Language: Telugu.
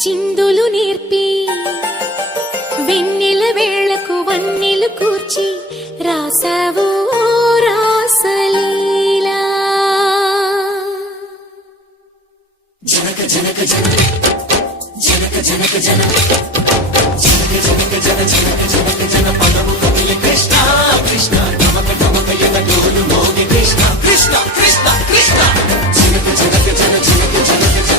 చిందులు నేర్పి వెన్నెల వేళకు వన్నెలు కూర్చి రాసావు రాసలీలా. జనక జనక జన జనక జనక జన జనక జనక జన జనక జనక జన పదము కవియ కృష్ణ కృష్ణ నమక నమక యన డోలు మోగి కృష్ణ కృష్ణ కృష్ణ కృష్ణ జనక జనక జన జనక జనక